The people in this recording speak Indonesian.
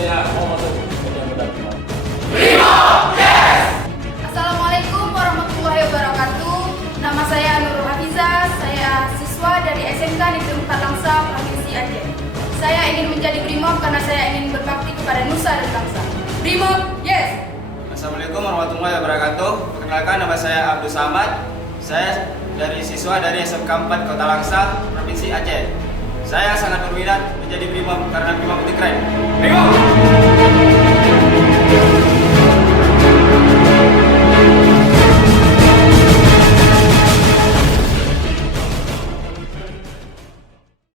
saya mau masuk media muda. Assalamualaikum warahmatullahi wabarakatuh. Nama saya Nurul Hafizah. Saya siswa dari SMK Negeri 4 Langsa, Provinsi Aceh. Saya ingin menjadi Brimob karena saya ingin berbakti kepada nusa dan bangsa. Brimob, yes! Assalamualaikum warahmatullahi wabarakatuh. Perkenalkan, nama saya Abdul Samad. Saya siswa dari SMK 4 Kota Langsa, Provinsi Aceh. Saya sangat berminat menjadi Brimob karena Brimob itu keren. Brimob!